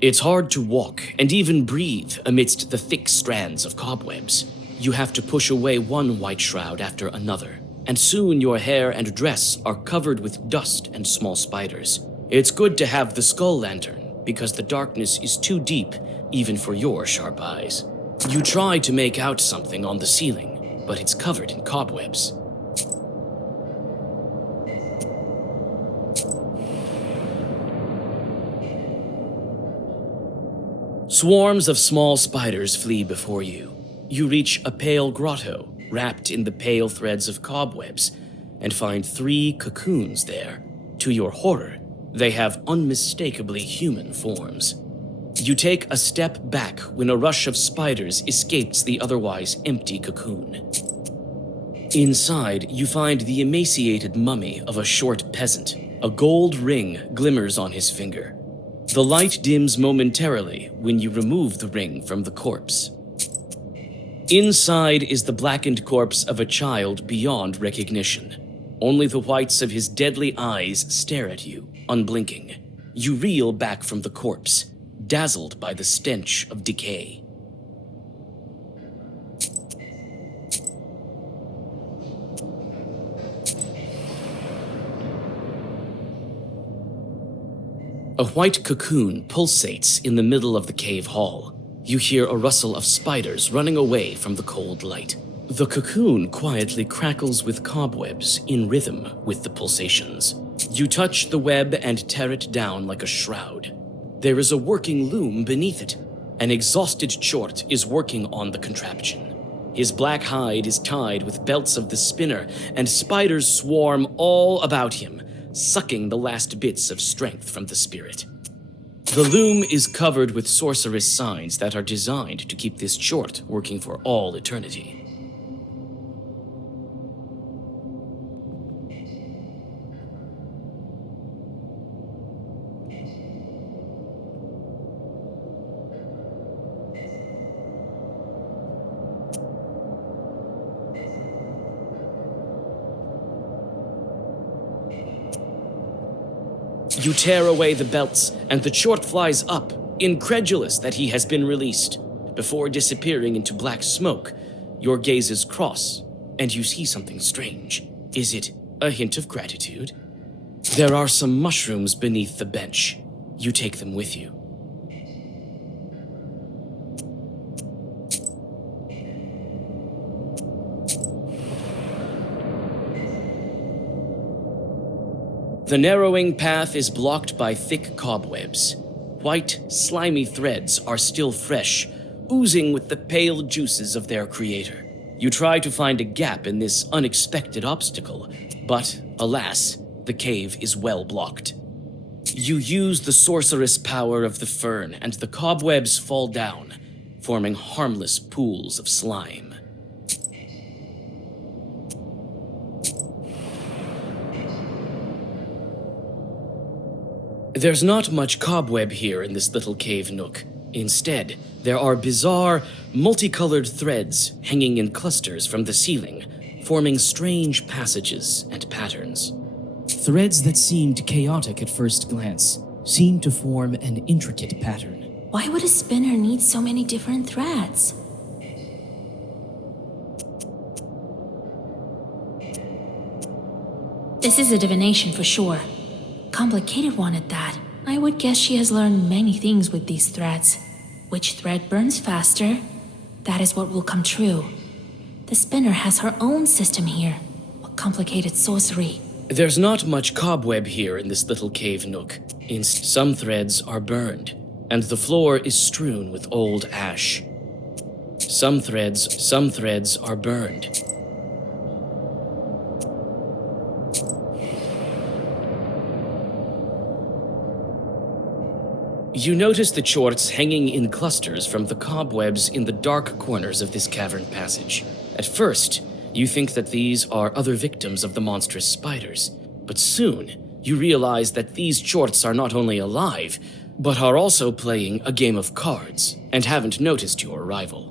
It's hard to walk and even breathe amidst the thick strands of cobwebs. You have to push away one white shroud after another, and soon your hair and dress are covered with dust and small spiders. It's good to have the skull lantern, because the darkness is too deep even for your sharp eyes. You try to make out something on the ceiling, but it's covered in cobwebs. Swarms of small spiders flee before you. You reach a pale grotto, wrapped in the pale threads of cobwebs, and find 3 cocoons there. To your horror, they have unmistakably human forms. You take a step back when a rush of spiders escapes the otherwise empty cocoon. Inside, you find the emaciated mummy of a short peasant. A gold ring glimmers on his finger. The light dims momentarily when you remove the ring from the corpse. Inside is the blackened corpse of a child beyond recognition. Only the whites of his deadly eyes stare at you, unblinking. You reel back from the corpse, dazzled by the stench of decay. A white cocoon pulsates in the middle of the cave hall. You hear a rustle of spiders running away from the cold light. The cocoon quietly crackles with cobwebs in rhythm with the pulsations. You touch the web and tear it down like a shroud. There is a working loom beneath it. An exhausted chort is working on the contraption. His black hide is tied with belts of the spinner, and spiders swarm all about him, sucking the last bits of strength from the spirit. The loom is covered with sorceress signs that are designed to keep this chort working for all eternity. You tear away the belts, and the chort flies up, incredulous that he has been released. Before disappearing into black smoke, your gazes cross, and you see something strange. Is it a hint of gratitude? There are some mushrooms beneath the bench. You take them with you. The narrowing path is blocked by thick cobwebs. White, slimy threads are still fresh, oozing with the pale juices of their creator. You try to find a gap in this unexpected obstacle, but, alas, the cave is well blocked. You use the sorceress power of the fern, and the cobwebs fall down, forming harmless pools of slime. There's not much cobweb here in this little cave nook. Instead, there are bizarre, multicolored threads hanging in clusters from the ceiling, forming strange passages and patterns. Threads that seemed chaotic at first glance seem to form an intricate pattern. Why would a spinner need so many different threads? This is a divination for sure. Complicated one at that. I would guess she has learned many things with these threads. Which thread burns faster? That is what will come true. The spinner has her own system here. What complicated sorcery. There's not much cobweb here in this little cave nook. Some threads are burned, and the floor is strewn with old ash. Some threads are burned. You notice the chorts hanging in clusters from the cobwebs in the dark corners of this cavern passage. At first, you think that these are other victims of the monstrous spiders, but soon you realize that these chorts are not only alive, but are also playing a game of cards and haven't noticed your arrival.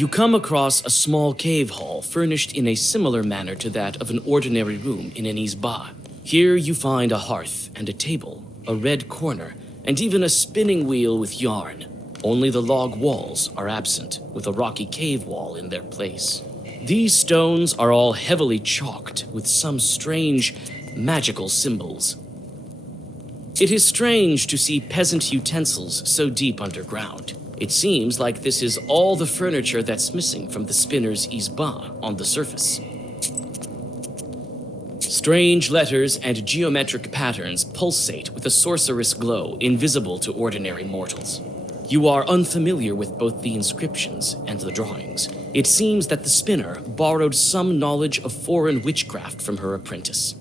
You come across a small cave hall furnished in a similar manner to that of an ordinary room in an isba. Here you find a hearth and a table, a red corner, and even a spinning wheel with yarn. Only the log walls are absent, with a rocky cave wall in their place. These stones are all heavily chalked with some strange, magical symbols. It is strange to see peasant utensils so deep underground. It seems like this is all the furniture that's missing from the spinner's isba on the surface. Strange letters and geometric patterns pulsate with a sorcerous glow invisible to ordinary mortals. You are unfamiliar with both the inscriptions and the drawings. It seems that the spinner borrowed some knowledge of foreign witchcraft from her apprentice.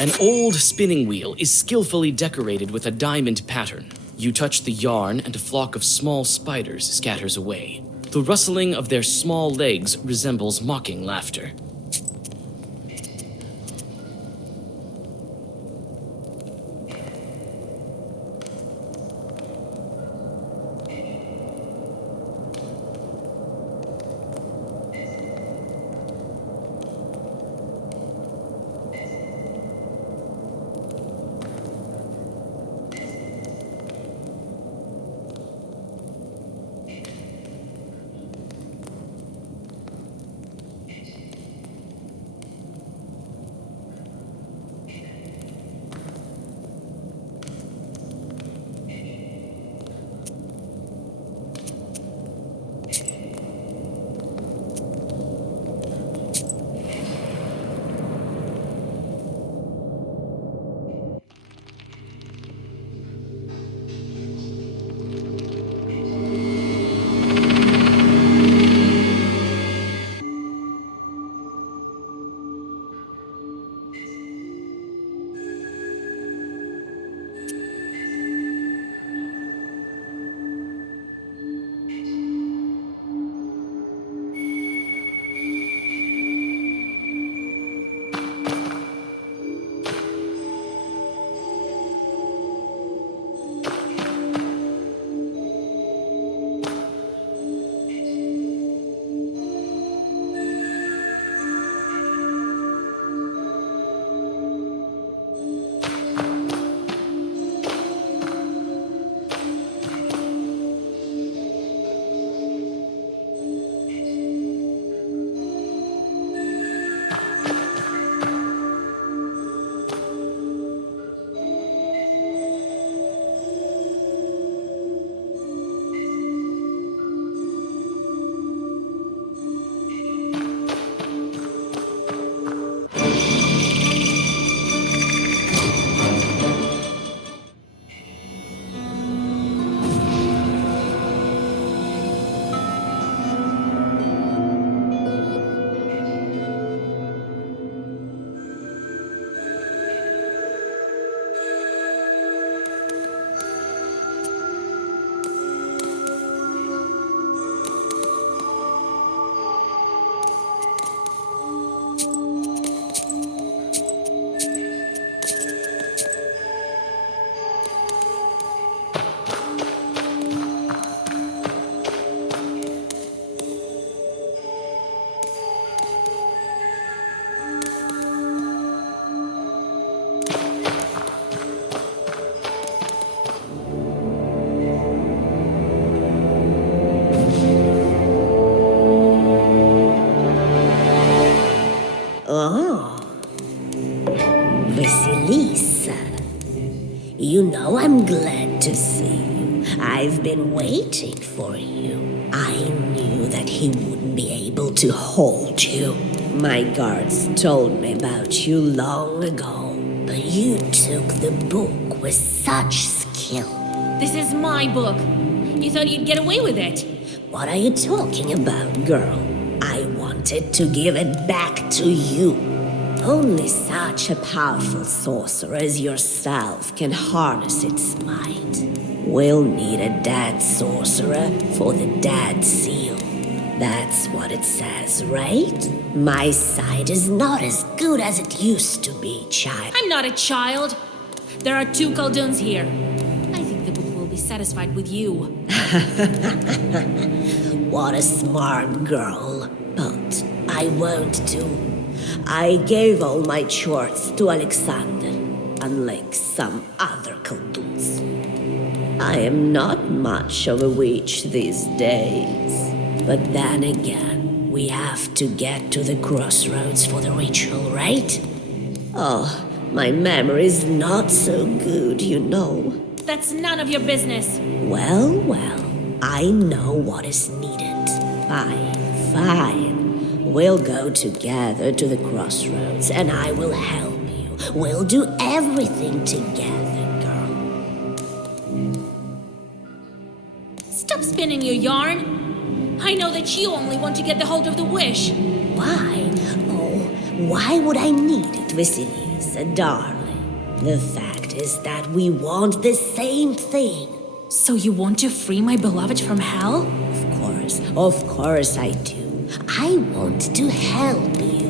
An old spinning wheel is skillfully decorated with a diamond pattern. You touch the yarn and a flock of small spiders scatters away. The rustling of their small legs resembles mocking laughter. Vasilisa, you know I'm glad to see you. I've been waiting for you. I knew that he wouldn't be able to hold you. My guards told me about you long ago, but you took the book with such skill. This is my book. You thought you'd get away with it? What are you talking about, girl? I wanted to give it back to you. Only such a powerful sorcerer as yourself can harness its might. We'll need a dead sorcerer for the dead seal. That's what it says, right? My sight is not as good as it used to be, child. I'm not a child. There are 2 Khaldun's here. I think the book will be satisfied with you. What a smart girl. But I won't do. I gave all my chores to Alexander, unlike some other colduns. I am not much of a witch these days. But then again, we have to get to the crossroads for the ritual, right? Oh, my memory's not so good, you know. That's none of your business. Well, I know what is needed. Fine. We'll go together to the crossroads and I will help you. We'll do everything together, girl. Stop spinning your yarn. I know that you only want to get the hold of the wish. Why? Oh, why would I need it, Vasilisa, darling? The fact is that we want the same thing. So you want to free my beloved from hell? Of course I do. I want to help you.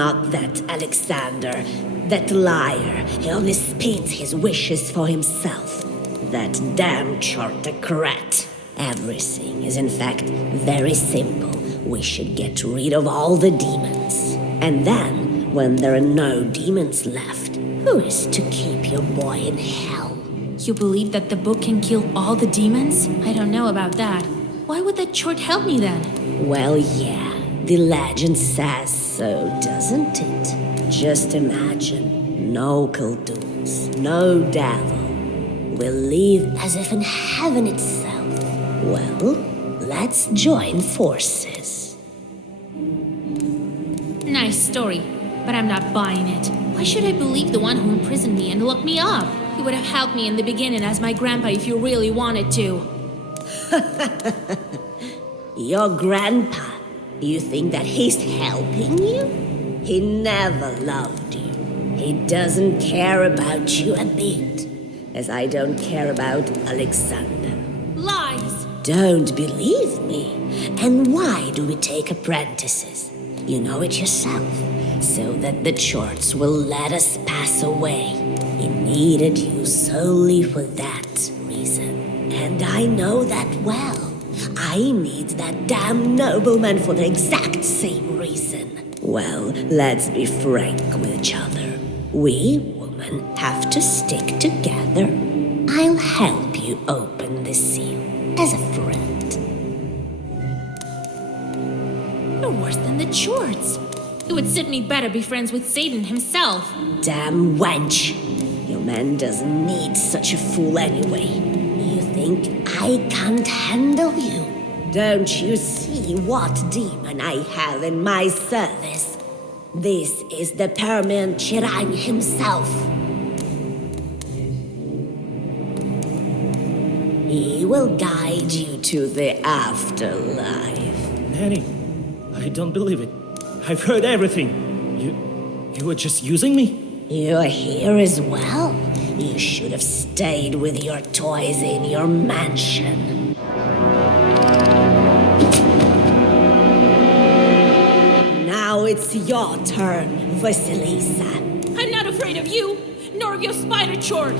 Not that Alexander, that liar, he only spins his wishes for himself. That damn chartocrat. Everything is in fact very simple. We should get rid of all the demons. And then, when there are no demons left, who is to keep your boy in hell? You believe that the book can kill all the demons? I don't know about that. Why would that chart help me then? Well, yeah, the legend says so, doesn't it? Just imagine, no colduns, no devil. We'll live as if in heaven itself. Well, let's join forces. Nice story, but I'm not buying it. Why should I believe the one who imprisoned me and locked me up? He would have helped me in the beginning as my grandpa if you really wanted to. Your grandpa, you think that he's helping you? He never loved you. He doesn't care about you a bit, as I don't care about Alexander. Lies! Don't believe me? And why do we take apprentices? You know it yourself, so that the chorts will let us pass away. He needed you solely for that reason. And I know that well. I need that damn nobleman for the exact same reason. Well, let's be frank with each other. We women have to stick together. I'll help you open the seal as a friend. You're worse than the chorts. It would suit me better be friends with Satan himself. Damn wench. Your man doesn't need such a fool anyway. You think I can't handle you? Don't you see what demon I have in my service? This is the permanent Chirang himself. He will guide you to the afterlife. Nanny, I don't believe it. I've heard everything. You were just using me? You're here as well. You should have stayed with your toys in your mansion. Now it's your turn, Vasilisa. I'm not afraid of you, nor of your spider chort.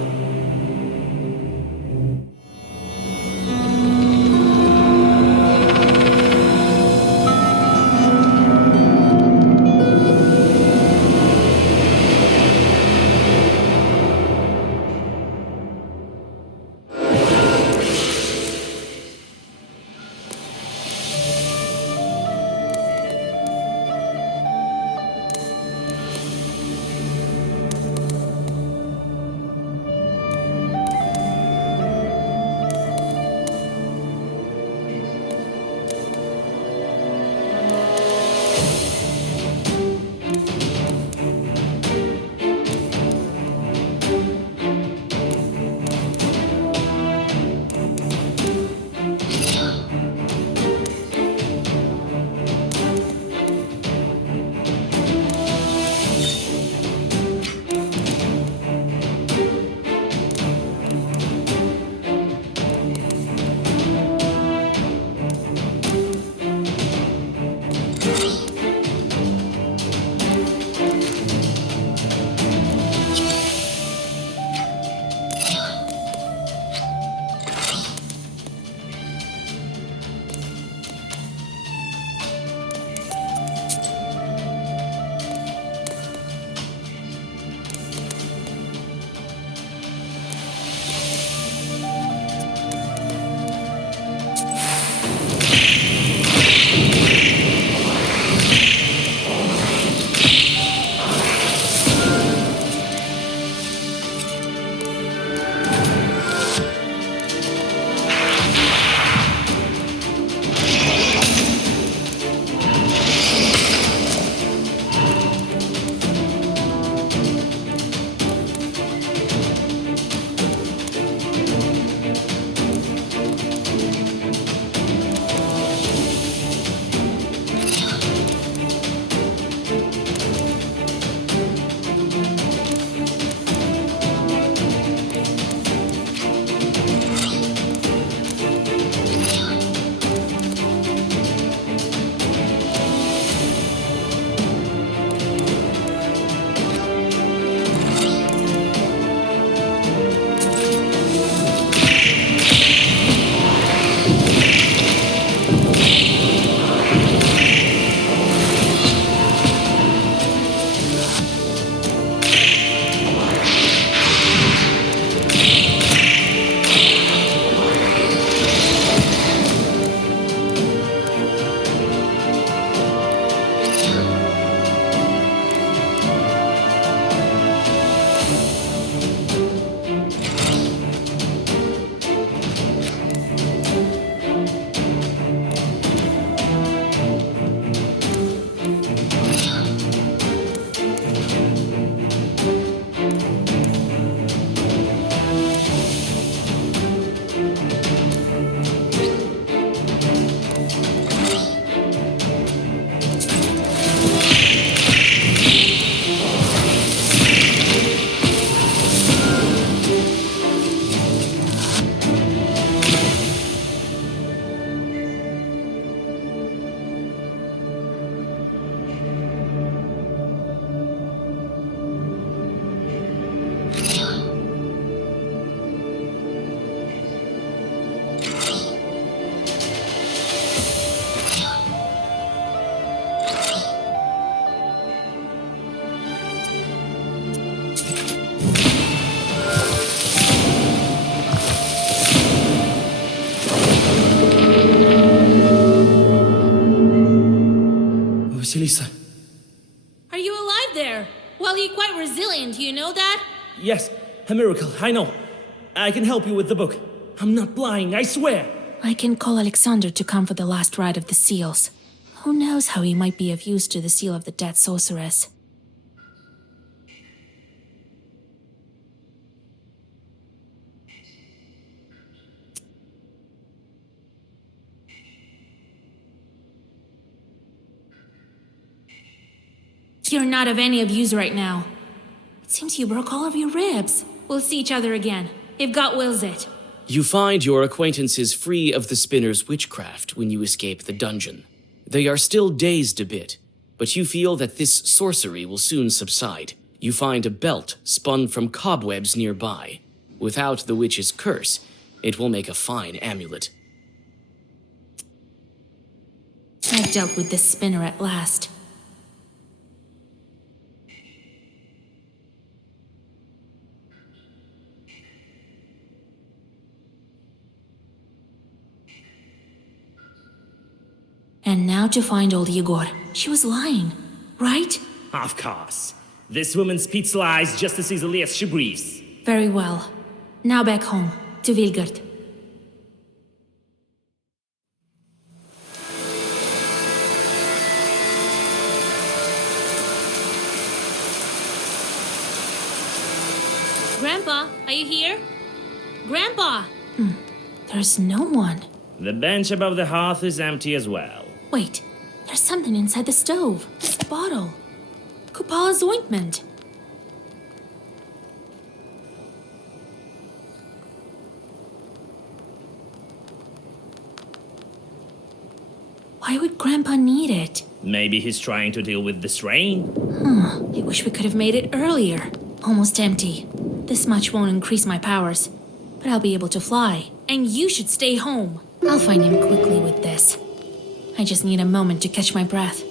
Vasilisa. Are you alive there? Well, you're quite resilient, you know that? Yes, a miracle, I know. I can help you with the book. I'm not lying, I swear. I can call Alexander to come for the last rite of the seals. Who knows how he might be of use to the seal of the dead sorceress. You're not of any of use right now. It seems you broke all of your ribs. We'll see each other again, if God wills it. You find your acquaintances free of the spinner's witchcraft when you escape the dungeon. They are still dazed a bit, but you feel that this sorcery will soon subside. You find a belt spun from cobwebs nearby. Without the witch's curse, it will make a fine amulet. I've dealt with this spinner at last. And now to find old Igor. She was lying, right? Of course. This woman spits lies just as easily as she breathes. Very well. Now back home, to Vilgard. Grandpa, are you here? Grandpa! There's no one. The bench above the hearth is empty as well. Wait, there's something inside the stove. This bottle. Kupala's ointment. Why would Grandpa need it? Maybe he's trying to deal with this rain? I wish we could have made it earlier. Almost empty. This much won't increase my powers, but I'll be able to fly. And you should stay home. I'll find him quickly with this. I just need a moment to catch my breath.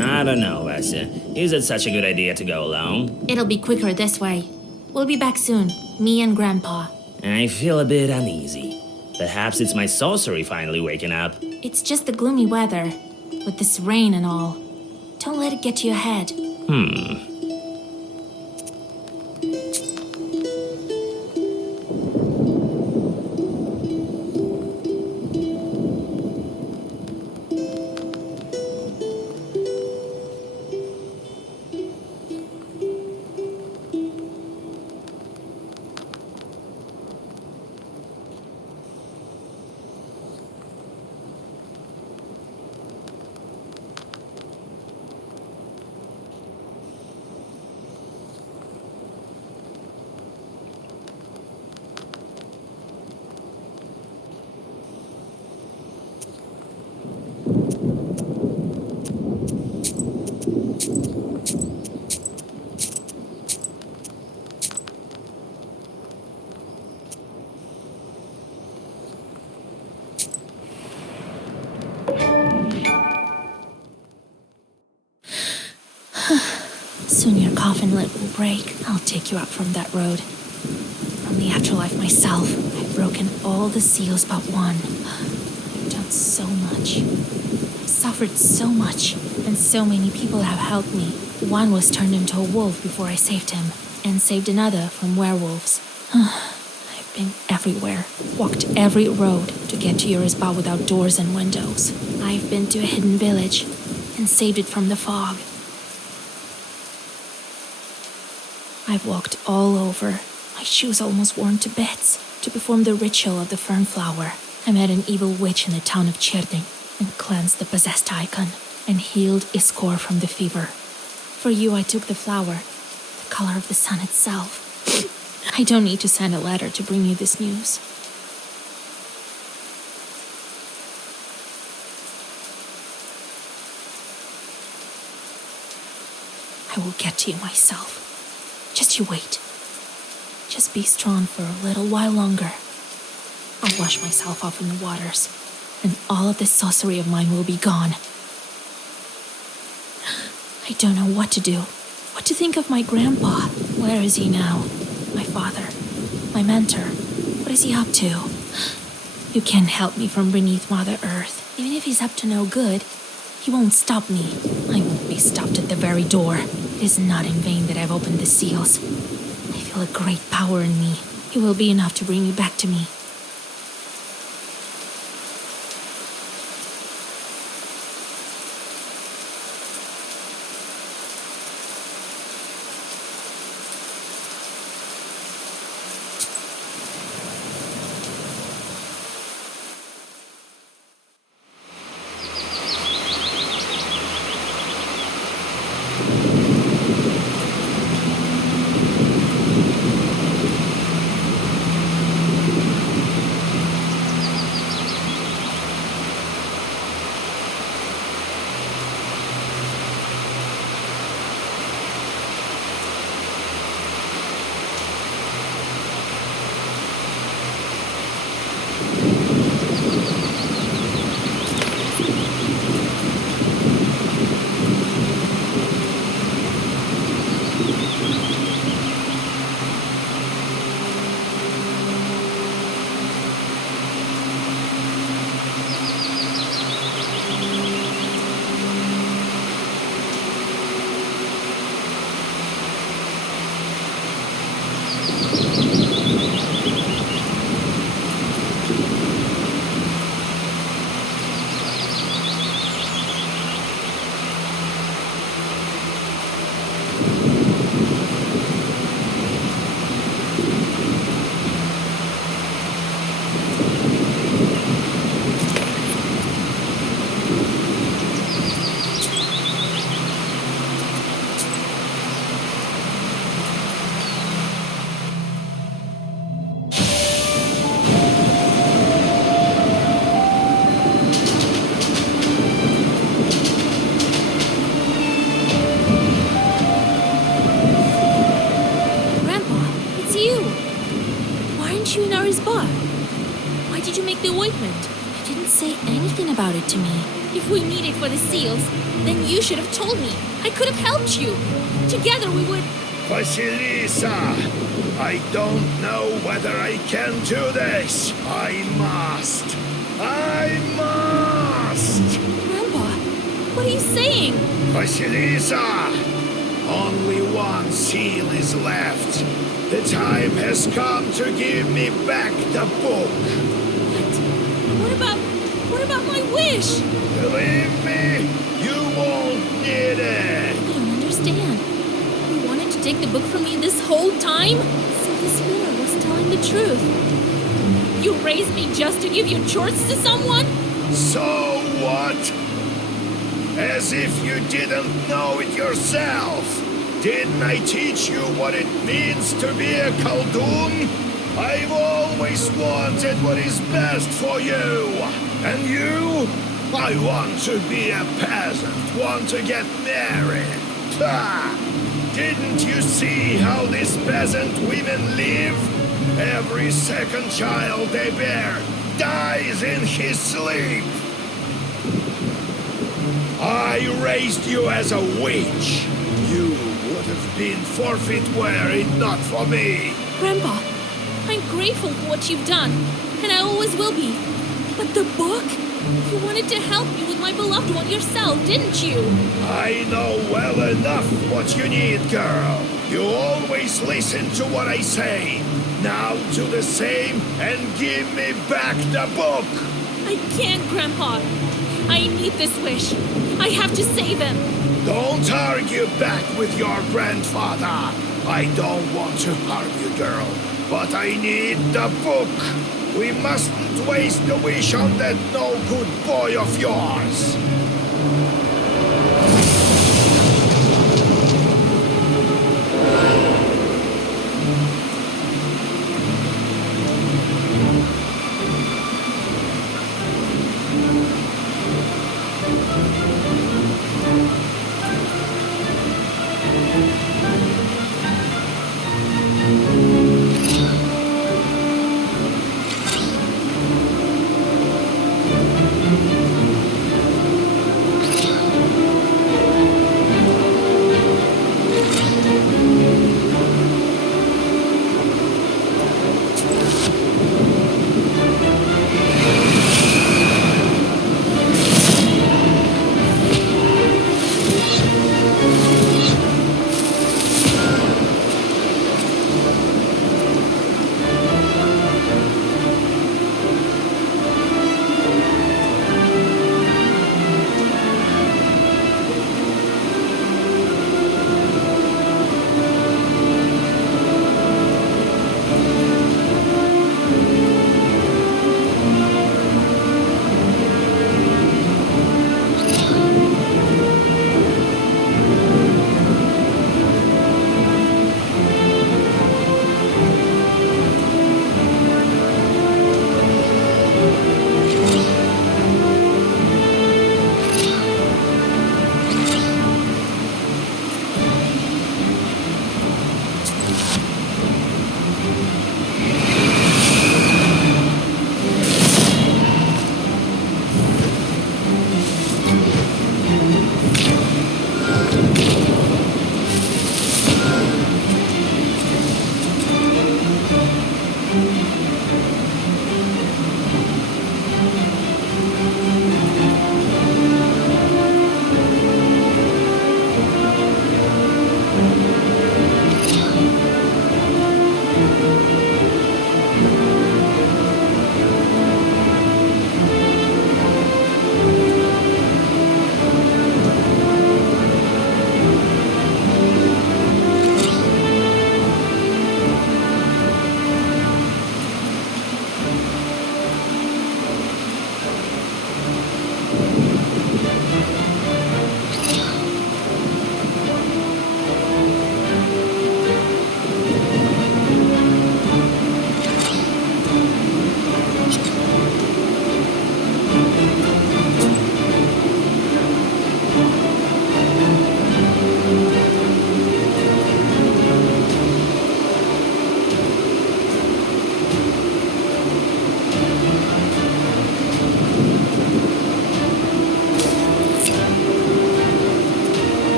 I don't know, Vasia. Is it such a good idea to go alone? It'll be quicker this way. We'll be back soon, me and Grandpa. I feel a bit uneasy. Perhaps it's my sorcery finally waking up. It's just the gloomy weather, with this rain and all. Don't let it get to your head. Soon your coffin lid will break. I'll take you out from that road. From the afterlife myself, I've broken all the seals but one. I've done so much. I've suffered so much, and so many people have helped me. One was turned into a wolf before I saved him, and saved another from werewolves. I've been everywhere, walked every road to get to Yorisba without doors and windows. I've been to a hidden village, and saved it from the fog. I've walked all over, my shoes almost worn to bits, to perform the ritual of the fern flower. I met an evil witch in the town of Cherding and cleansed the possessed icon and healed Iskor from the fever. For you, I took the flower, the color of the sun itself. I don't need to send a letter to bring you this news. I will get to you myself. Just you wait. Just be strong for a little while longer. I'll wash myself off in the waters, and all of this sorcery of mine will be gone. I don't know what to do. What to think of my grandpa? Where is he now? My father. My mentor. What is he up to? You can't help me from beneath Mother Earth. Even if he's up to no good, he won't stop me. I won't be stopped at the very door. It is not in vain that I've opened the seals. I feel a great power in me. It will be enough to bring you back to me. Why did you make the ointment? You didn't say anything about it to me. If we need it for the seals, then you should have told me. I could have helped you. Together we would... Vasilisa, I don't know whether I can do this. I must. I must. Grandpa, what are you saying? Vasilisa, only one seal is left. The time has come to give me back the book. What about my wish? Believe me, you won't need it. I don't understand. You wanted to take the book from me this whole time? So the spinner was telling the truth. You raised me just to give your chores to someone? So what? As if you didn't know it yourself. Didn't I teach you what it means to be a Khaldun? I've always wanted what is best for you. And you? I want to be a peasant, want to get married. Ha! Didn't you see how these peasant women live? Every second child they bear dies in his sleep. I raised you as a witch. You would have been forfeit were it not for me. Grandpa, I'm grateful for what you've done, and I always will be. But the book? You wanted to help me with my beloved one yourself, didn't you? I know well enough what you need, girl. You always listen to what I say. Now do the same and give me back the book. I can't, Grandpa. I need this wish. I have to save him. Don't argue back with your grandfather. I don't want to harm you, girl, but I need the book. We mustn't waste the wish on that no-good boy of yours.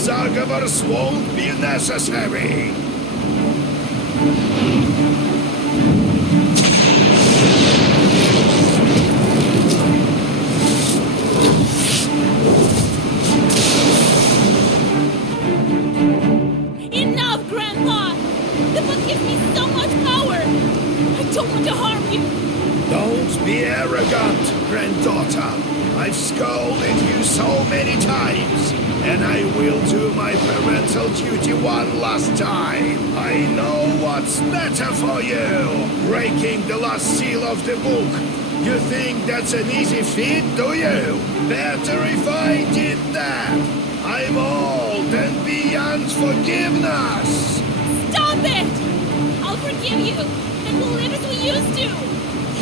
Zagovors won't be necessary. Enough, Grandpa! The book gives me so much power! I don't want to harm you! Don't be arrogant, granddaughter. I've scolded you so many times, and I will do my parental duty one last time. I know what's better for you. Breaking the last seal of the book. You think that's an easy feat, do you? Better if I did that. I'm old and beyond forgiveness. Stop it! I'll forgive you, and we'll live as we used to!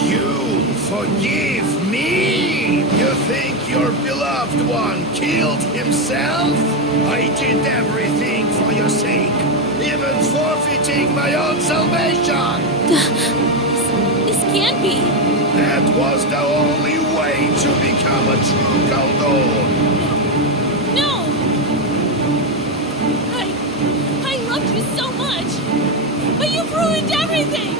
You forgive me? You think your beloved one killed himself? I did everything for your sake, even forfeiting my own salvation. This can't be. That was the only way to become a true Khaldun. No! I loved you so much, but you've ruined everything!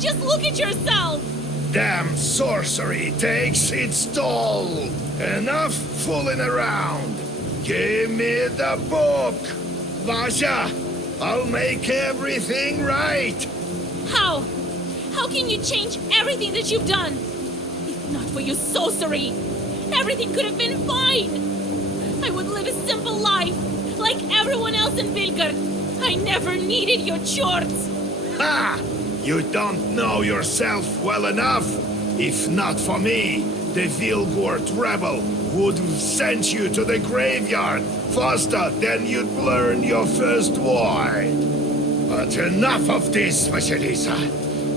Just look at yourself! Damn sorcery takes its toll. Enough fooling around. Give me the book. Vasha, I'll make everything right. How? How can you change everything that you've done? If not for your sorcery, everything could have been fine. I would live a simple life, like everyone else in Vilgard. I never needed your chores. Ha! You don't know yourself well enough. If not for me, the Vilgard rebel would have sent you to the graveyard faster than you'd learn your first word. But enough of this, Vasilisa.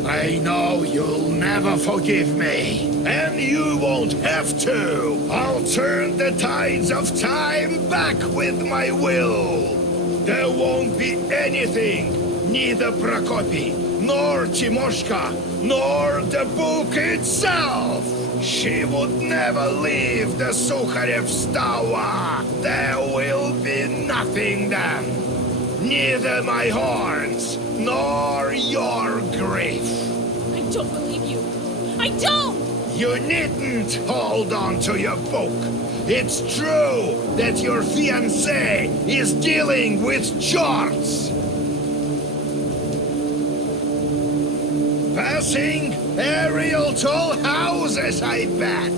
I know you'll never forgive me. And you won't have to. I'll turn the tides of time back with my will. There won't be anything, neither Prokopi, nor Timoshka, nor the book itself. She would never leave the Sukharev's tower. There will be nothing then. Neither my horns, nor your grief. I don't believe you. I don't! You needn't hold on to your book. It's true that your fiancé is dealing with charts. promising. A real tall houses, I bet.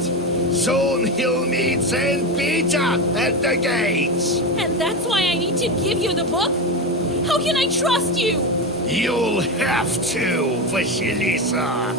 Soon he'll meet Saint Peter at the gates. And that's why I need to give you the book? How can I trust you? You'll have to, Vasilisa.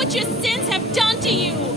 what your sins have done to you!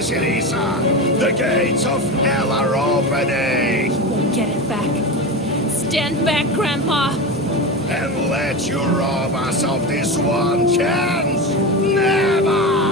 Vasilisa! The gates of hell are opening! You won't get it back. Stand back, Grandpa! And let you rob us of this one chance? Never!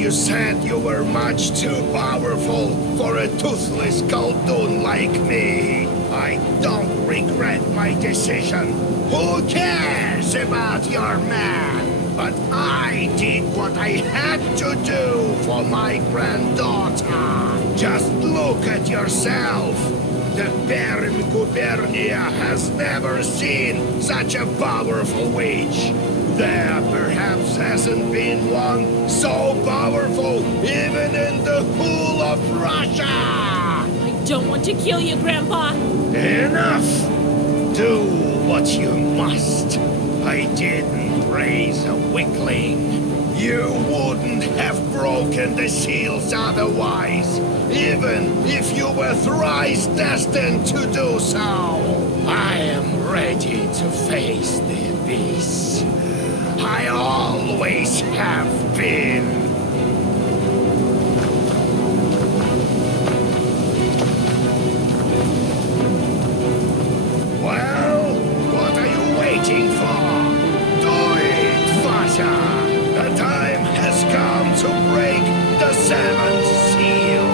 you said you were much too powerful for a toothless Khaldun like me. I don't regret my decision. Who cares about your man? But I did what I had to do for my granddaughter. Just look at yourself. The Baron Gubernia has never seen such a powerful witch. There perhaps hasn't been one so powerful even in the whole of Russia. I don't want to kill you, Grandpa. Enough! Do what you must. I didn't raise a weakling. You wouldn't have broken the seals otherwise, even if you were thrice destined to do so. I am ready to face the abyss. I always have been. Well, what are you waiting for? Do it, Vasha! The time has come to break the seventh seal.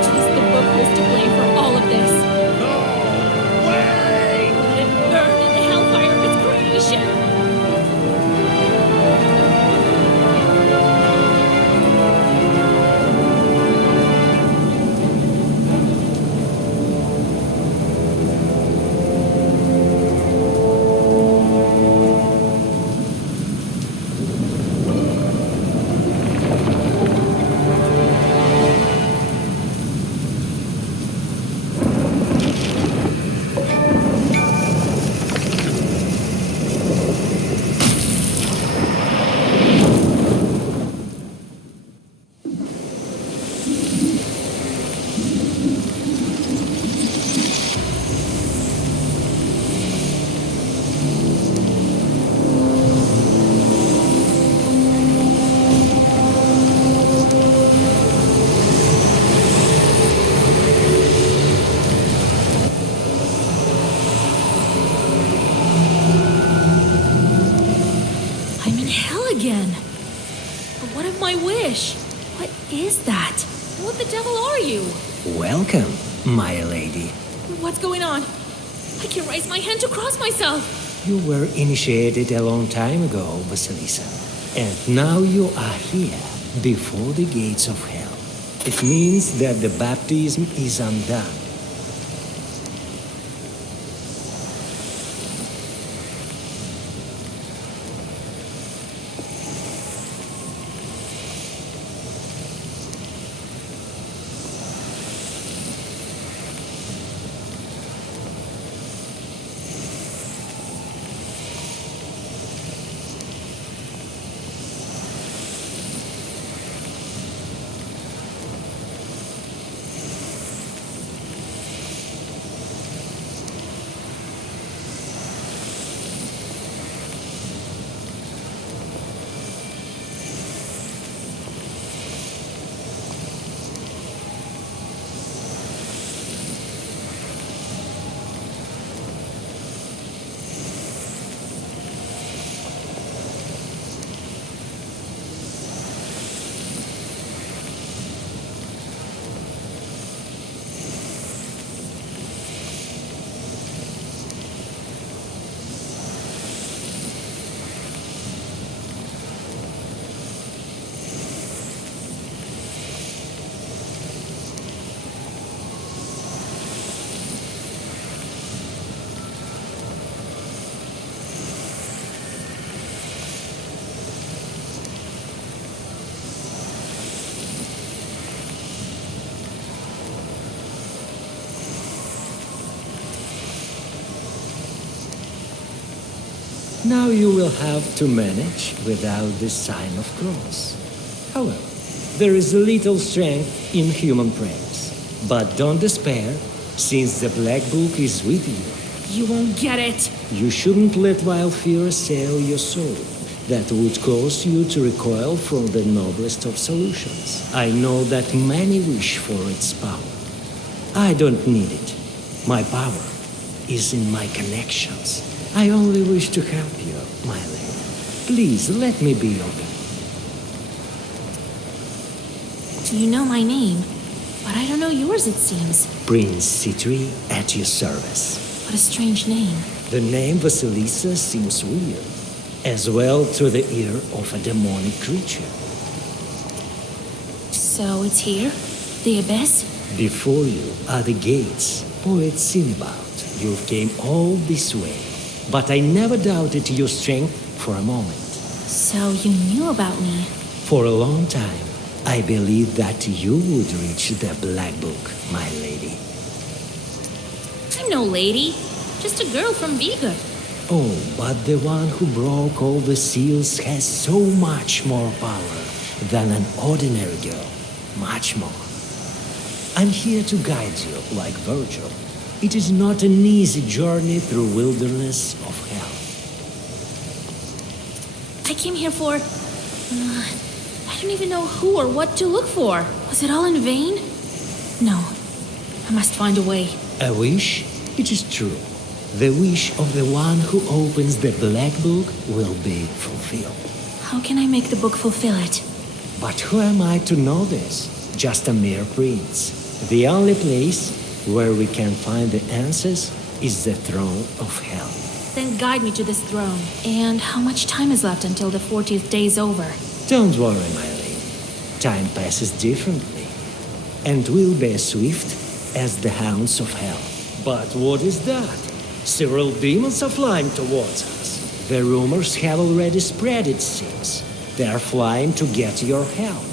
Is the book was to blame for all of this? No way! Let it burn in the hellfire of its creation! I'm in hell again. But what of my wish? What is that? What the devil are you? Welcome, my lady. What's going on? I can raise my hand to cross myself. You were initiated a long time ago, Vasilisa. And now you are here, before the gates of hell. It means that the baptism is undone. Now you will have to manage without the sign of cross. However, there is little strength in human prayers. But don't despair, since the Black Book is with you. You won't get it. You shouldn't let wild fear assail your soul. That would cause you to recoil from the noblest of solutions. I know that many wish for its power. I don't need it. My power is in my connections. I only wish to help you, my lady. Please, let me be your guide. You know my name, but I don't know yours, it seems. Prince Citri at your service. What a strange name. The name Vasilisa seems weird, as well to the ear of a demonic creature. So it's here? The Abyss? Before you are the gates poets sing about. You came all this way, but I never doubted your strength for a moment. So you knew about me. For a long time, I believed that you would reach the Black Book, my lady. I'm no lady, just a girl from Vigor. Oh, but the one who broke all the seals has so much more power than an ordinary girl. Much more. I'm here to guide you, like Virgil. It is not an easy journey through wilderness of hell. I came here for... I don't even know who or what to look for. Was it all in vain? No. I must find a way. A wish? It is true. The wish of the one who opens the Black Book will be fulfilled. How can I make the book fulfill it? But who am I to know this? Just a mere prince. The only place where we can find the answers is the throne of hell. Then guide me to this throne. And how much time is left until the 40th day is over? Don't worry, my lady. Time passes differently, and will be as swift as the hounds of hell. But what is that? Several demons are flying towards us. The rumors have already spread, it seems. They are flying to get your help.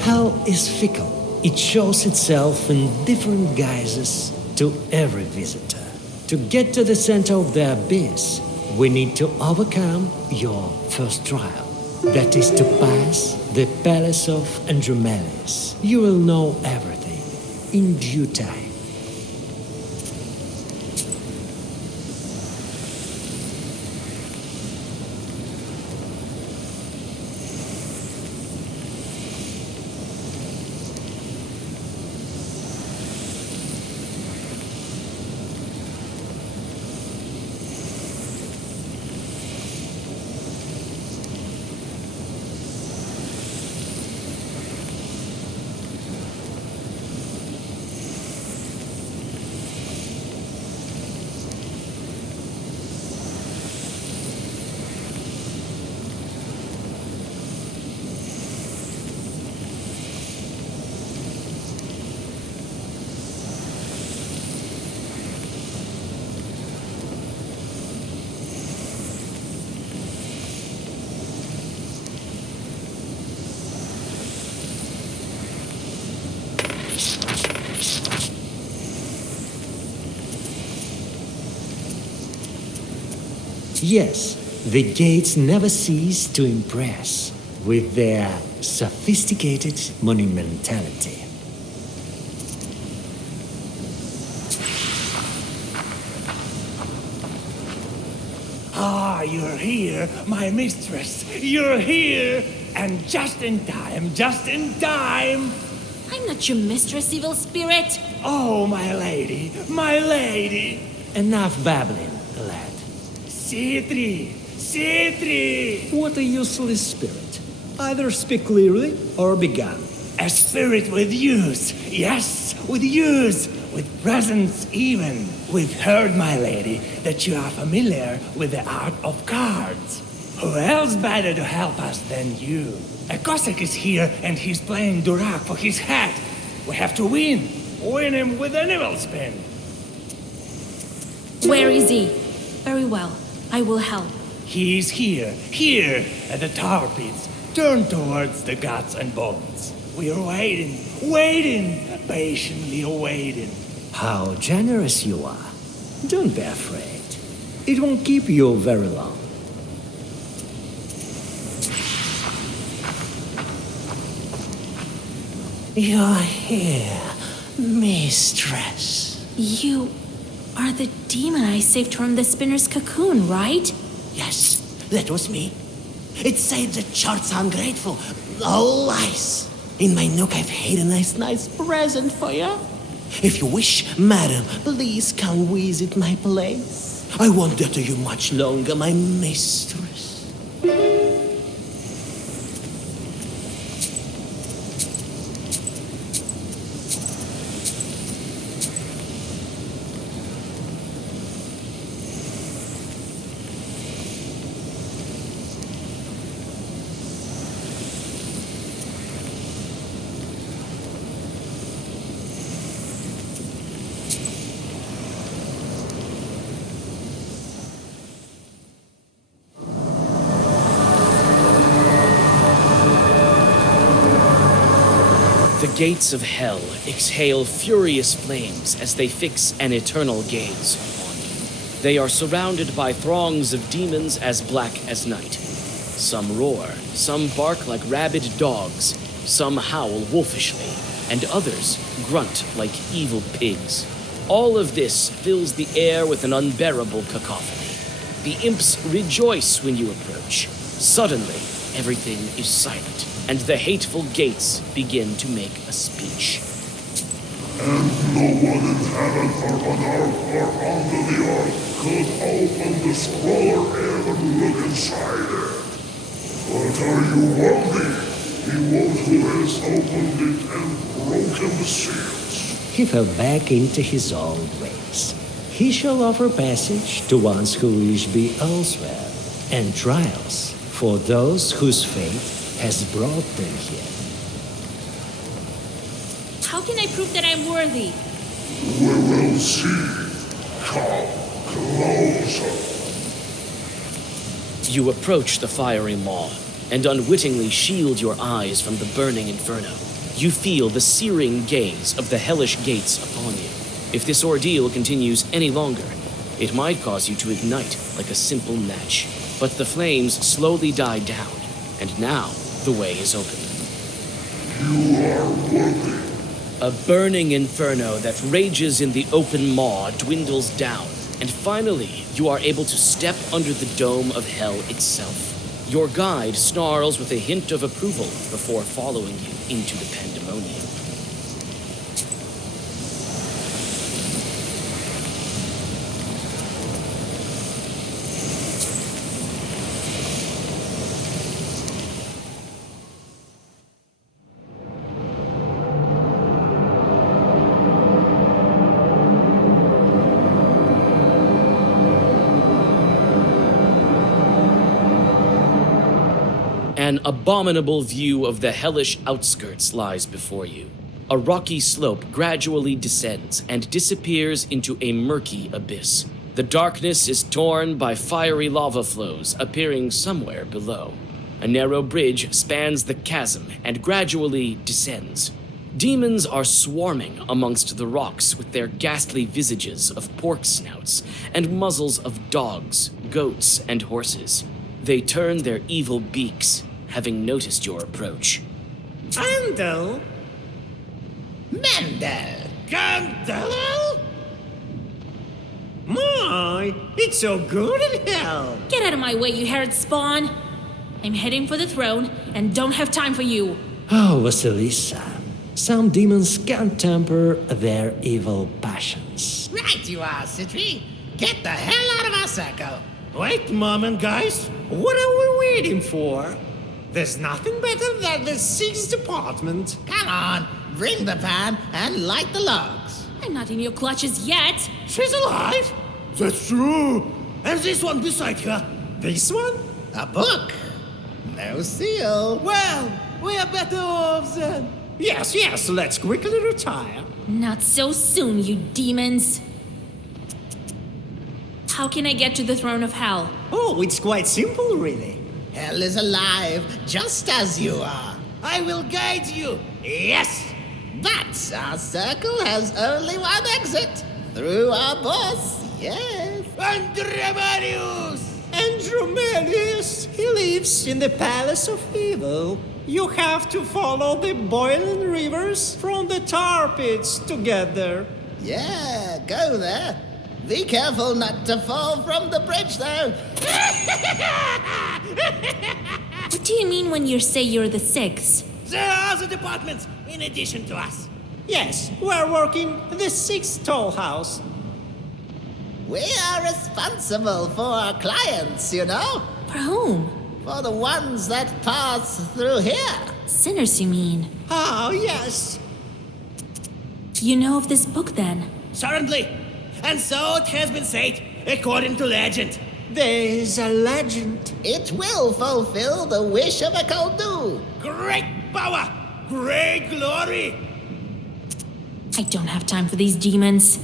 Hell is fickle. It shows itself in different guises to every visitor. To get to the center of the abyss, we need to overcome your first trial. That is to pass the palace of Andromeles. You will know everything in due time. Yes, the gates never cease to impress with their sophisticated monumentality. Ah, you're here, my mistress. You're here! And just in time, just in time! I'm not your mistress, evil spirit. Oh, my lady, my lady! Enough babbling, lad. Citri! Citri! What a useless spirit. Either speak clearly or be gone. A spirit with use, yes, with use, with presence even. We've heard, my lady, that you are familiar with the art of cards. Who else better to help us than you? A Cossack is here and he's playing Durak for his hat. We have to win. Win him with an evil spin. Where is he? Very well. I will help. He's here at the tar pits. Turn towards the guts and bones. We're waiting, patiently waiting. How generous you are. Don't be afraid. It won't keep you very long. You're here, mistress. You are the demon I saved from the spinner's cocoon, right? Yes, that was me. It said the chart's ungrateful. All lies. In my nook, I've hid a nice present for you. If you wish, madam, please come visit my place. I won't deter you much longer, my mistress. The gates of hell exhale furious flames as they fix an eternal gaze upon you. They are surrounded by throngs of demons as black as night. Some roar, some bark like rabid dogs, some howl wolfishly, and others grunt like evil pigs. All of this fills the air with an unbearable cacophony. The imps rejoice when you approach. Suddenly, everything is silent, and the hateful gates begin to make a speech. And no one in heaven or on earth or under the earth could open the scroll or ever look inside it. But are you worthy? He won't who has opened it and broken the seals. He fell back into his old ways. He shall offer passage to ones who wish be elsewhere, and trials for those whose fate has brought them here. How can I prove that I'm worthy? We will see. Come closer. You approach the fiery maw and unwittingly shield your eyes from the burning inferno. You feel the searing gaze of the hellish gates upon you. If this ordeal continues any longer, it might cause you to ignite like a simple match. But the flames slowly die down, and now the way is open. You are worthy. A burning inferno that rages in the open maw dwindles down, and finally you are able to step under the dome of hell itself. Your guide snarls with a hint of approval before following you into the pandemonium. An abominable view of the hellish outskirts lies before you. A rocky slope gradually descends and disappears into a murky abyss. The darkness is torn by fiery lava flows appearing somewhere below. A narrow bridge spans the chasm and gradually descends. Demons are swarming amongst the rocks with their ghastly visages of pork snouts and muzzles of dogs, goats, and horses. They turn their evil beaks, having noticed your approach. Andel? Mendel? Gandel? My, it's so good in hell. Get out of my way, you haired spawn! I'm heading for the throne and don't have time for you. Oh, Vasilisa. Some demons can't temper their evil passions. Right you are, Citri. Get the hell out of our circle. Wait a moment, guys. What are we waiting for? There's nothing better than the sixth department. Come on, bring the pan and light the logs. I'm not in your clutches yet. She's alive? That's true. And this one beside her. This one? A book. No seal. Well, we are better off then. Yes, let's quickly retire. Not so soon, you demons. How can I get to the throne of hell? Oh, it's quite simple, really. Hell is alive, just as you are. I will guide you. Yes! But our circle has only one exit. Through our boss, yes. Andromelius! Andromelius? He lives in the Palace of Evil. You have to follow the boiling rivers from the tar pits to get there. Yeah, go there. Be careful not to fall from the bridge, though. What do you mean when you say you're the sixth? There are other departments in addition to us. Yes, we're working the sixth toll house. We are responsible for our clients, you know? For whom? For the ones that pass through here. Sinners, you mean? Oh, yes. You know of this book then? Certainly. And so it has been said, according to legend. There's a legend. It will fulfill the wish of a Koldu. Great power, great glory. I don't have time for these demons.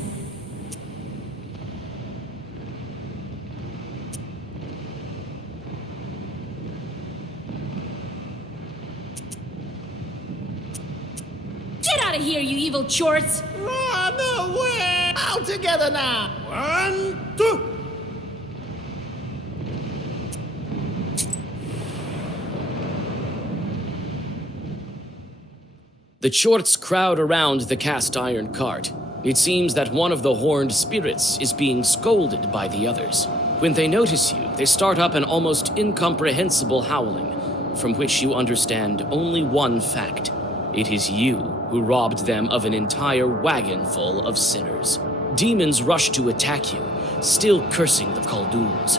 Get out of here, you evil chorts! Run away! All together now! 1, 2. The Chorts crowd around the cast iron cart. It seems that one of the horned spirits is being scolded by the others. When they notice you, they start up an almost incomprehensible howling, from which you understand only one fact. It is you who robbed them of an entire wagon full of sinners. Demons rush to attack you, still cursing the Khaldun's.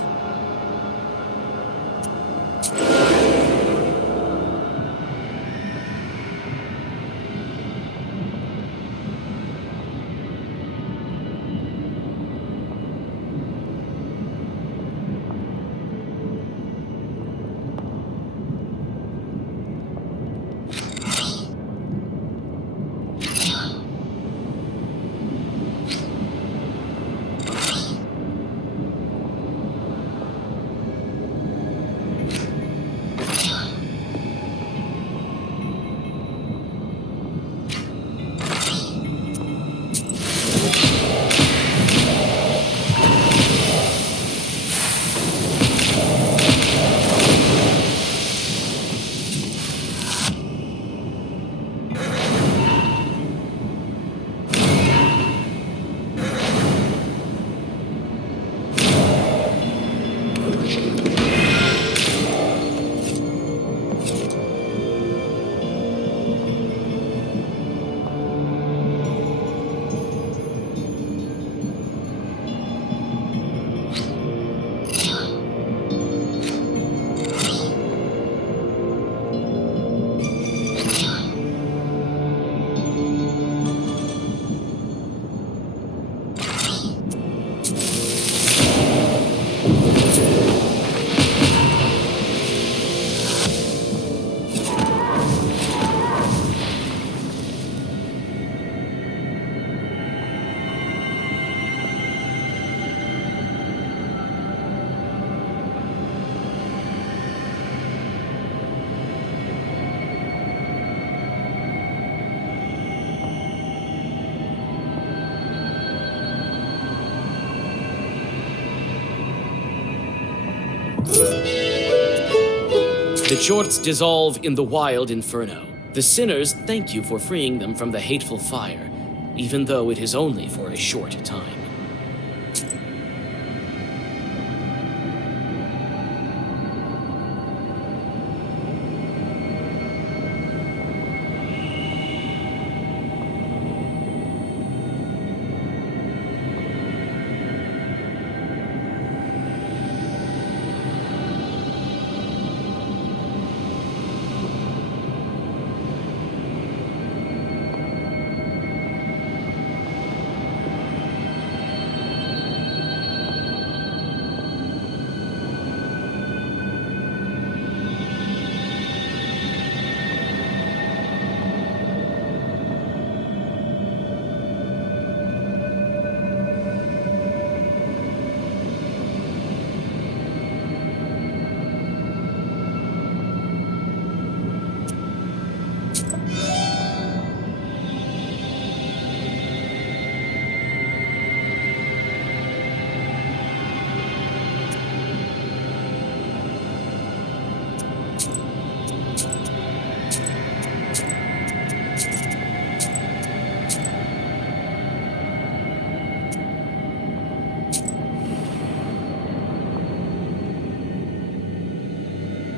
The Chorts dissolve in the wild inferno. The sinners thank you for freeing them from the hateful fire, even though it is only for a short time.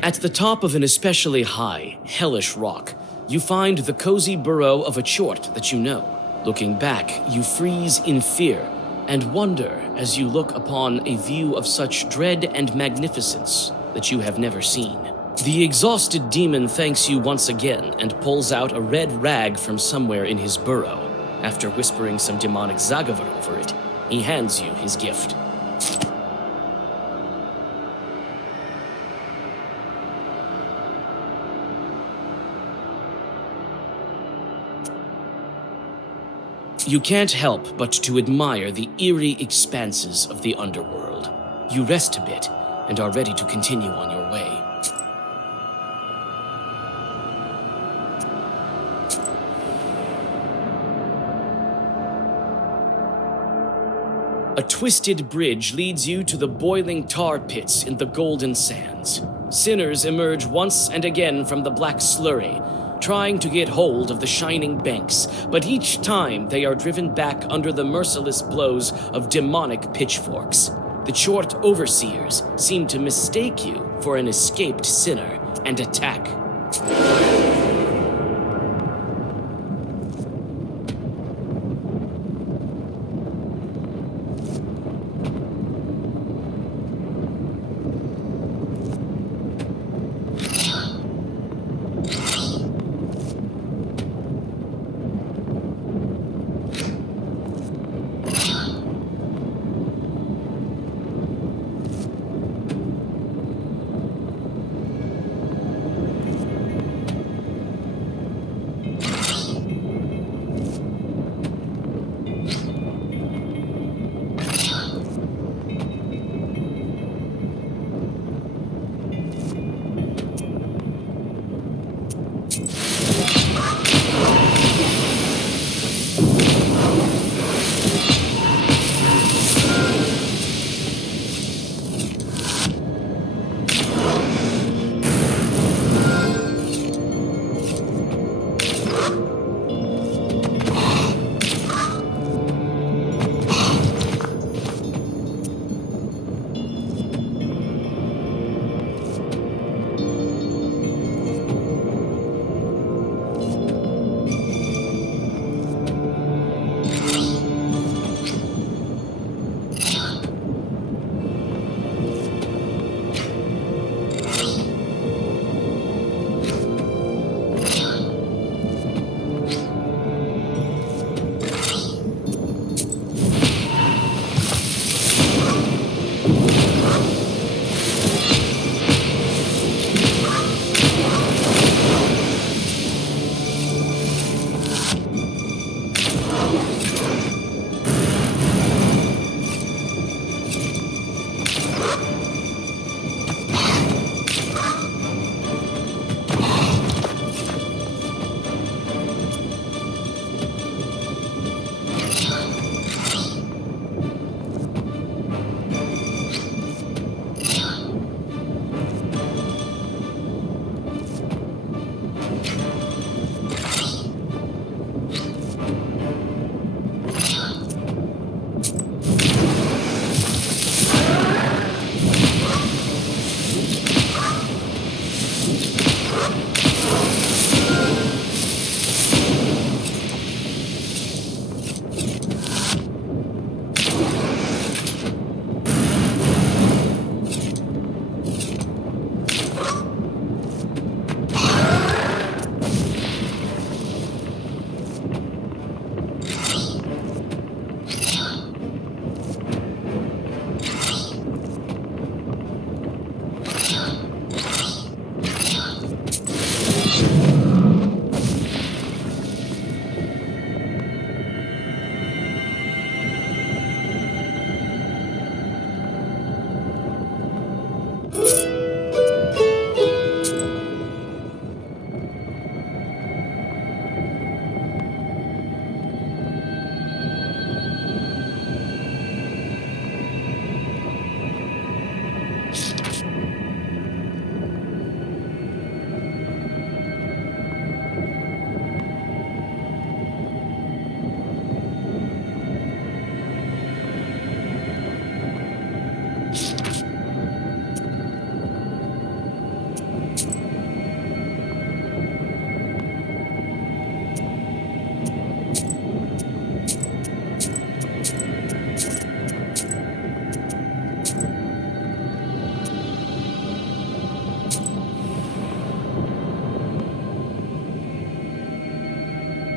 At the top of an especially high, hellish rock, you find the cozy burrow of a chort that you know. Looking back, you freeze in fear and wonder as you look upon a view of such dread and magnificence that you have never seen. The exhausted demon thanks you once again and pulls out a red rag from somewhere in his burrow. After whispering some demonic zagavar over it, he hands you his gift. You can't help but to admire the eerie expanses of the underworld. You rest a bit and are ready to continue on your way. A twisted bridge leads you to the boiling tar pits in the Golden Sands. Sinners emerge once and again from the black slurry, trying to get hold of the shining banks, but each time they are driven back under the merciless blows of demonic pitchforks. The Chort overseers seem to mistake you for an escaped sinner and attack.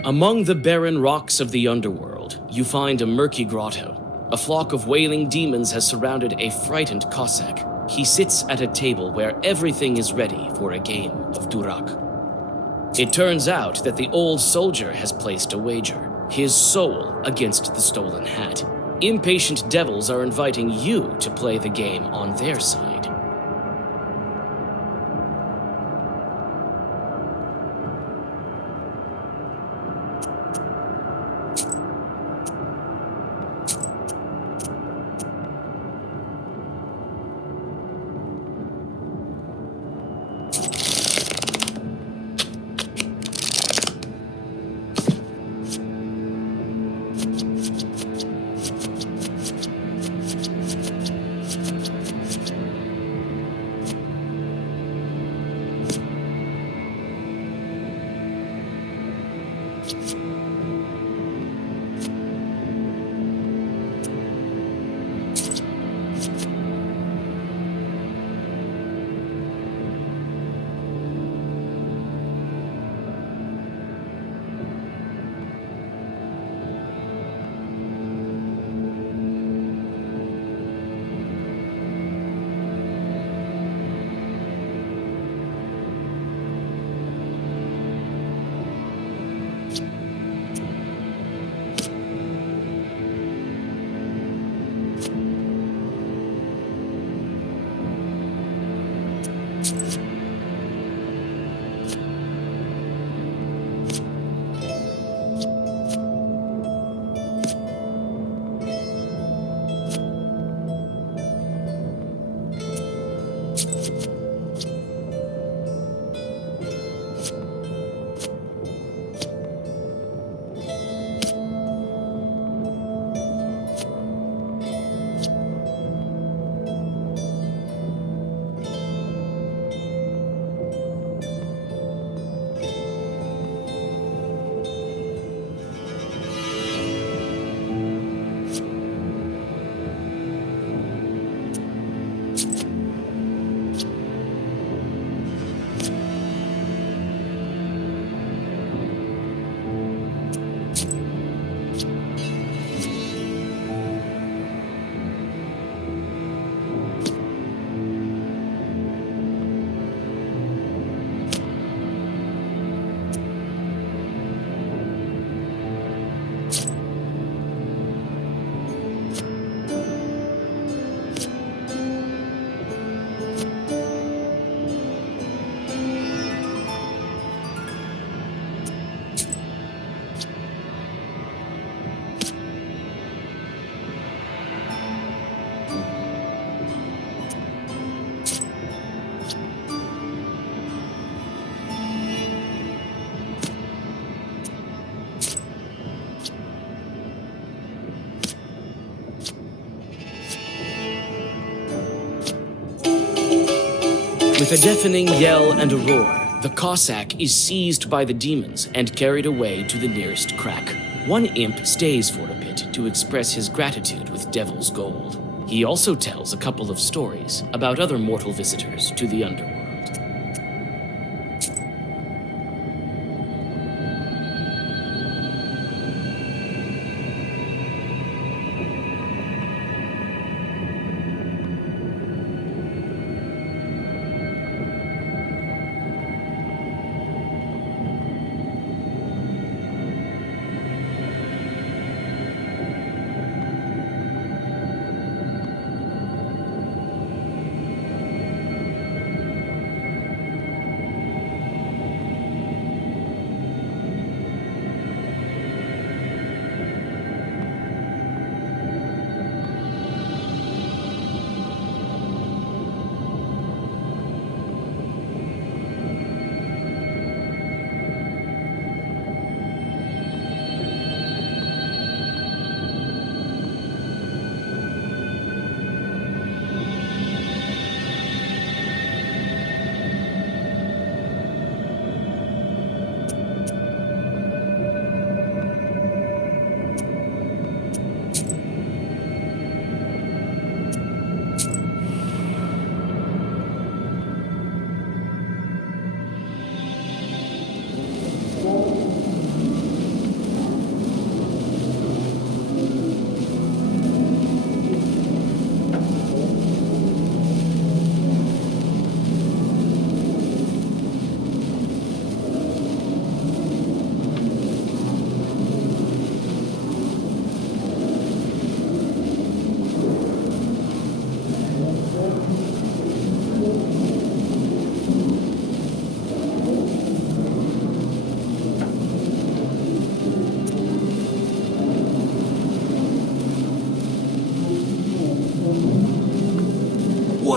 Among the barren rocks of the underworld, you find a murky grotto. A flock of wailing demons has surrounded a frightened Cossack. He sits at a table where everything is ready for a game of Durak. It turns out that the old soldier has placed a wager, his soul against the stolen hat. Impatient devils are inviting you to play the game on their side. With a deafening yell and a roar, the Cossack is seized by the demons and carried away to the nearest crack. One imp stays for a bit to express his gratitude with devil's gold. He also tells a couple of stories about other mortal visitors to the underworld.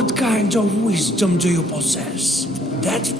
What kind of wisdom do you possess? That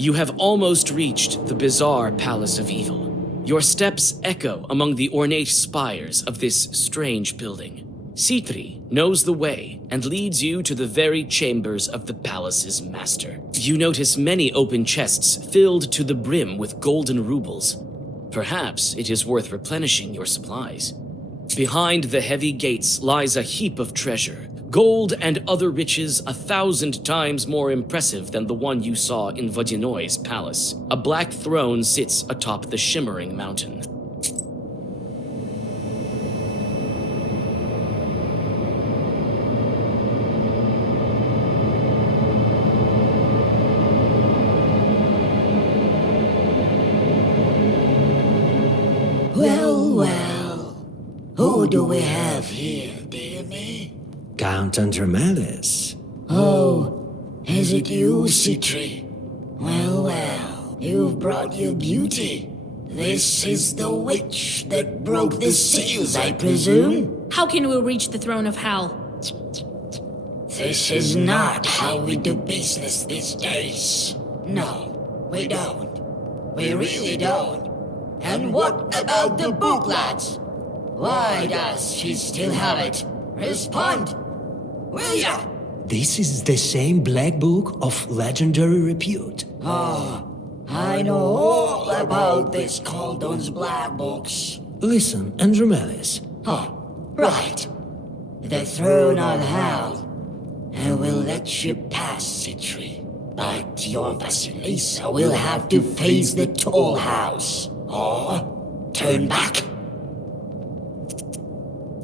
You have almost reached the bizarre Palace of Evil. Your steps echo among the ornate spires of this strange building. Citri knows the way and leads you to the very chambers of the palace's master. You notice many open chests filled to the brim with golden rubles. Perhaps it is worth replenishing your supplies. Behind the heavy gates lies a heap of treasure, gold and other riches 1,000 times more impressive than the one you saw in Vodinoy's palace. A black throne sits atop the shimmering mountain. Well, who do we have here, dear me? Count Andromedas. Oh, is it you, Citri? Well, you've brought your beauty. This is the witch that broke the seals, I presume? How can we reach the throne of Hell? This is not how we do business these days. No, we don't. We really don't. And what about the book, lads? Why does she still have it? Respond, will ya? This is the same black book of legendary repute. Oh, I know all about this Khaldun's black books. Listen, Andromedas. Oh, right. The throne of Hell. I will let you pass, Citri. But your Vasilisa will have to face the tall house. Or turn back.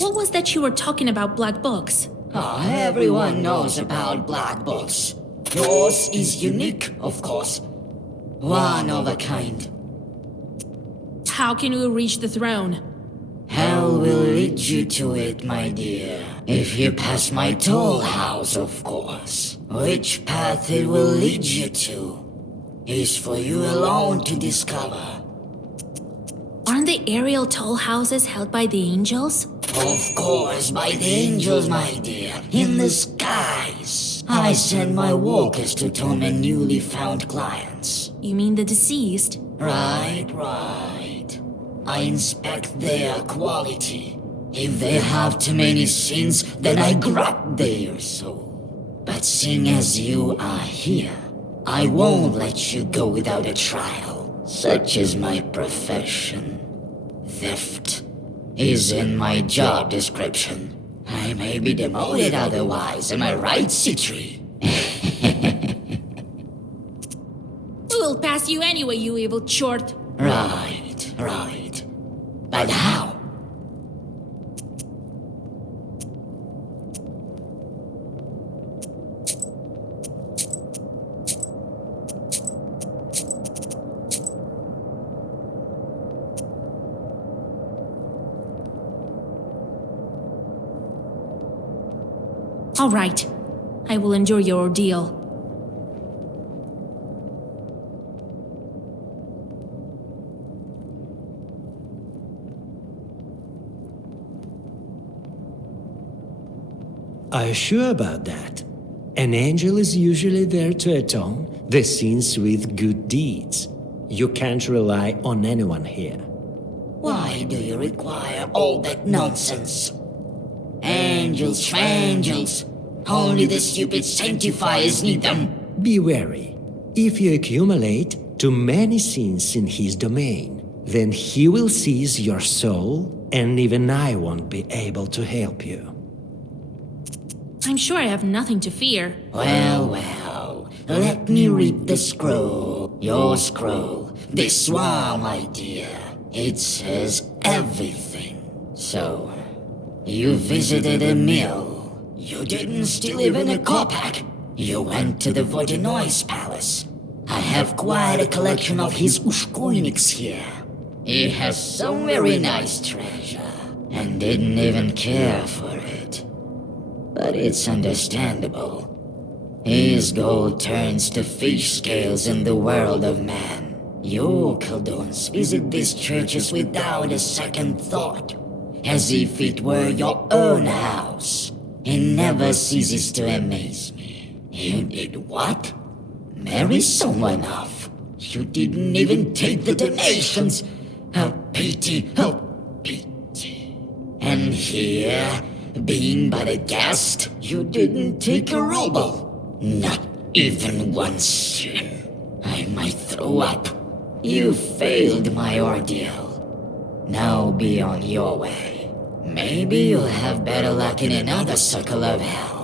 What was that you were talking about black books? Oh, everyone knows about black books. Yours is unique, of course. One of a kind. How can we reach the throne? Hell will lead you to it, my dear. If you pass my tall house, of course. Which path it will lead you to is for you alone to discover. Aren't the aerial toll houses held by the angels? Of course, by the angels, my dear. In the skies. I send my walkers to torment newly found clients. You mean the deceased? Right. I inspect their quality. If they have too many sins, then I grab their soul. But seeing as you are here, I won't let you go without a trial. Such is my profession. Theft is in my job description. I may be demoted otherwise, am I right, Citri? We will pass you anyway, you evil chort. Right. But how? All right. I will endure your ordeal. Are you sure about that? An angel is usually there to atone the sins with good deeds. You can't rely on anyone here. Why do you require all that nonsense? Angels, angels. Only the stupid sanctifiers need them. Be wary. If you accumulate too many sins in his domain, then he will seize your soul, and even I won't be able to help you. I'm sure I have nothing to fear. Well, well. Let me read the scroll. Your scroll. This one, my dear. It says everything. So, you visited a mill. You didn't steal even a kopeck. You went to the Vodinoi's palace. I have quite a collection of his ushkoiniks here. He has some very nice treasure, and didn't even care for it. But it's understandable. His gold turns to fish scales in the world of man. You, Kalduns, visit these churches without a second thought, as if it were your own house. It never ceases to amaze me. You did what? Marry someone off? You didn't even take the donations. How pity, how pity. And here, being but a guest, you didn't take a ruble. Not even one sin. I might throw up. You failed my ordeal. Now be on your way. Maybe you'll have better luck in another circle of hell.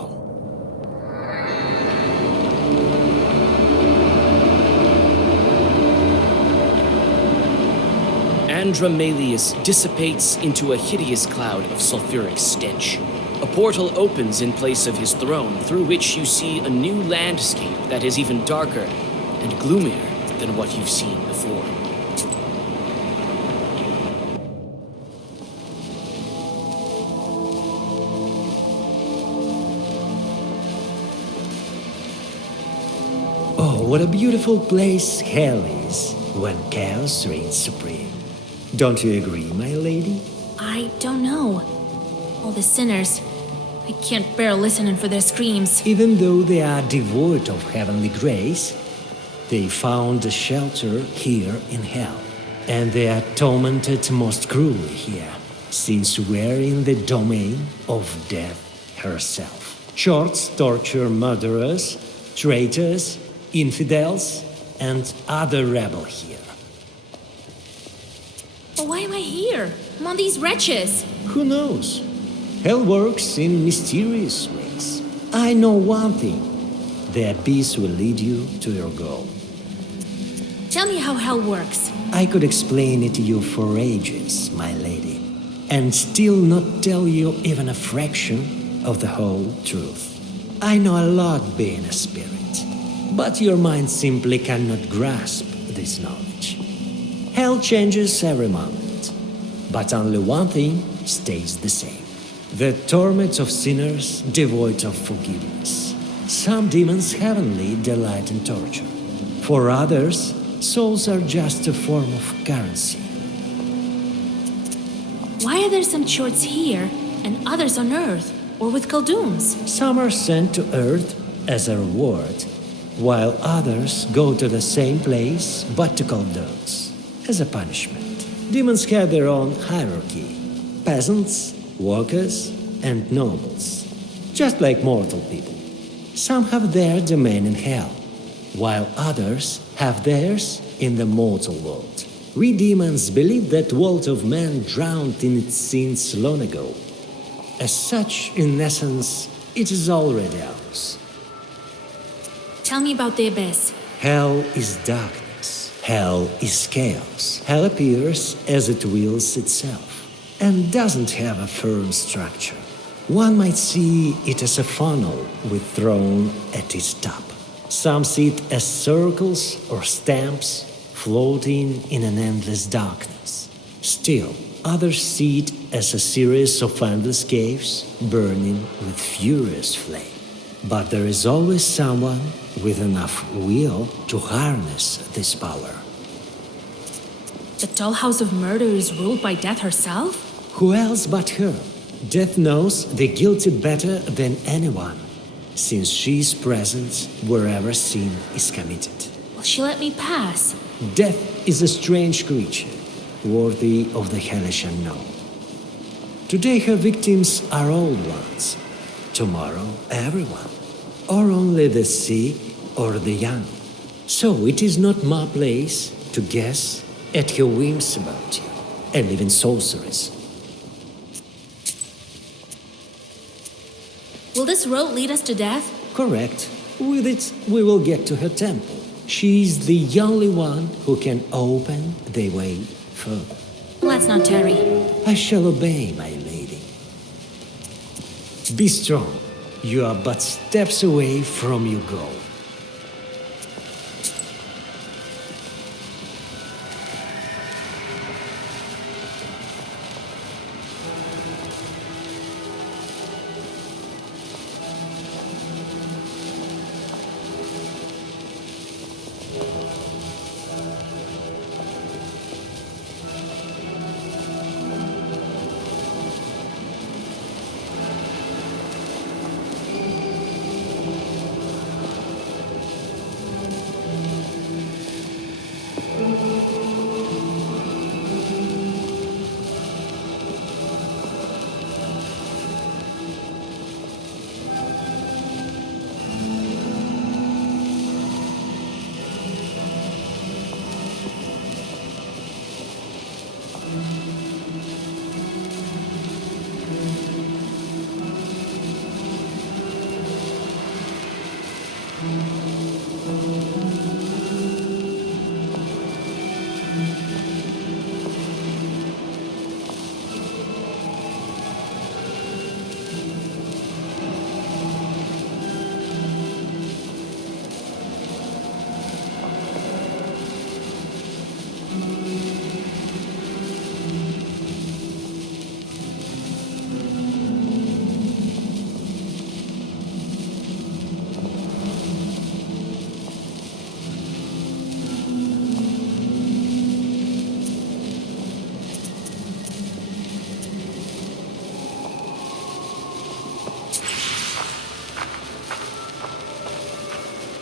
Andromalius dissipates into a hideous cloud of sulfuric stench. A portal opens in place of his throne, through which you see a new landscape that is even darker and gloomier than what you've seen before. Oh, what a beautiful place hell is when chaos reigns supreme. Don't you agree, my lady? I don't know. All the sinners. I can't bear listening for their screams. Even though they are devoid of heavenly grace, they found a shelter here in hell. And they are tormented most cruelly here, since we're in the domain of death herself. Shorts torture murderers, traitors, infidels, and other rebel here. But why am I here? Among these wretches? Who knows? Hell works in mysterious ways. I know one thing. The abyss will lead you to your goal. Tell me how hell works. I could explain it to you for ages, my lady, and still not tell you even a fraction of the whole truth. I know a lot being a spirit, but your mind simply cannot grasp this knowledge. Hell changes every moment, but only one thing stays the same. The torment of sinners devoid of forgiveness. Some demons heavenly delight in torture. For others, souls are just a form of currency. Why are there some shorts here and others on Earth or with Kalduns? Some are sent to Earth as a reward, while others go to the same place but to Kalduns as a punishment. Demons have their own hierarchy. Peasants, workers, and nobles. Just like mortal people. Some have their domain in hell, while others have theirs in the mortal world. We demons believe that world of man drowned in its sins long ago. As such, in essence, it is already ours. Tell me about the abyss. Hell is darkness, Hell is chaos. Hell appears as it wills itself and doesn't have a firm structure. One might see it as a funnel with throne at its top. Some see it as circles or stamps floating in an endless darkness. Still, others see it as a series of endless caves burning with furious flame. But there is always someone with enough will to harness this power. The tall house of murder is ruled by Death herself? Who else but her? Death knows the guilty better than anyone, since she is present wherever sin is committed. Will she let me pass? Death is a strange creature, worthy of the hellish unknown. Today her victims are old ones, tomorrow everyone, or only the sick or the young. So it is not my place to guess at her whims about you, and even sorceries. Will this road lead us to Death? Correct. With it, we will get to her temple. She is the only one who can open the way further. Let's not tarry. I shall obey, my lady. Be strong. You are but steps away from your goal.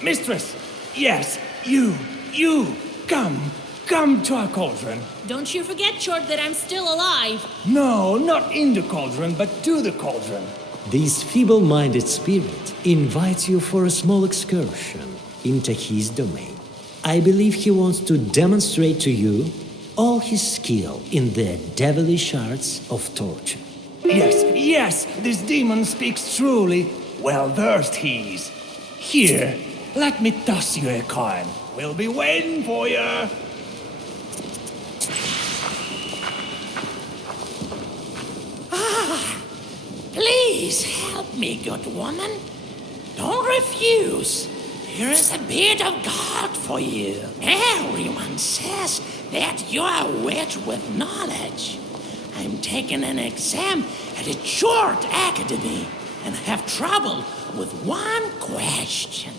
Mistress! Yes, you! Come to our cauldron. Don't you forget, Short, that I'm still alive. No, not in the cauldron, but to the cauldron. This feeble-minded spirit invites you for a small excursion into his domain. I believe he wants to demonstrate to you all his skill in the devilish arts of torture. Yes, this demon speaks truly. Well-versed he is. Here, let me toss you a coin. We'll be waiting for you. Please help me, good woman. Don't refuse. Here is a bit of gold for you. Everyone says that you are a witch with knowledge. I'm taking an exam at a short academy and have trouble with one question.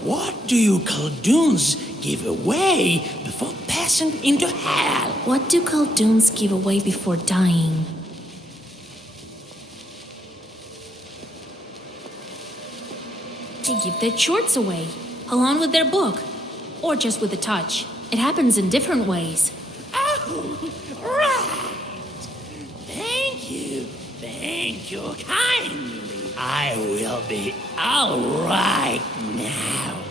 What do you Khaldoons give away before passing into hell? What do Khaldoons give away before dying? They give their shorts away, along with their book, or just with a touch. It happens in different ways. Oh, right. Thank you kindly. I will be all right now.